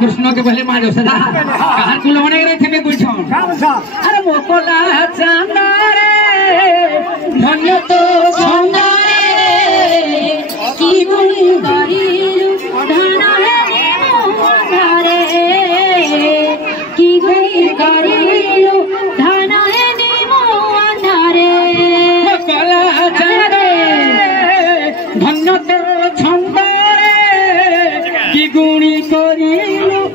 कृष्ण के पहले मारो सदा कहां कुल होने रहे थे मैं पूछो अरे मोकोला चांदा रे धन्य तो सोना रे की मुनि गरीलु धना रे मोना रे की मुनि गरीलु धना रे मोना रे मोकोला चांदा रे धन्य तो छंदा रे की गुणी करिलु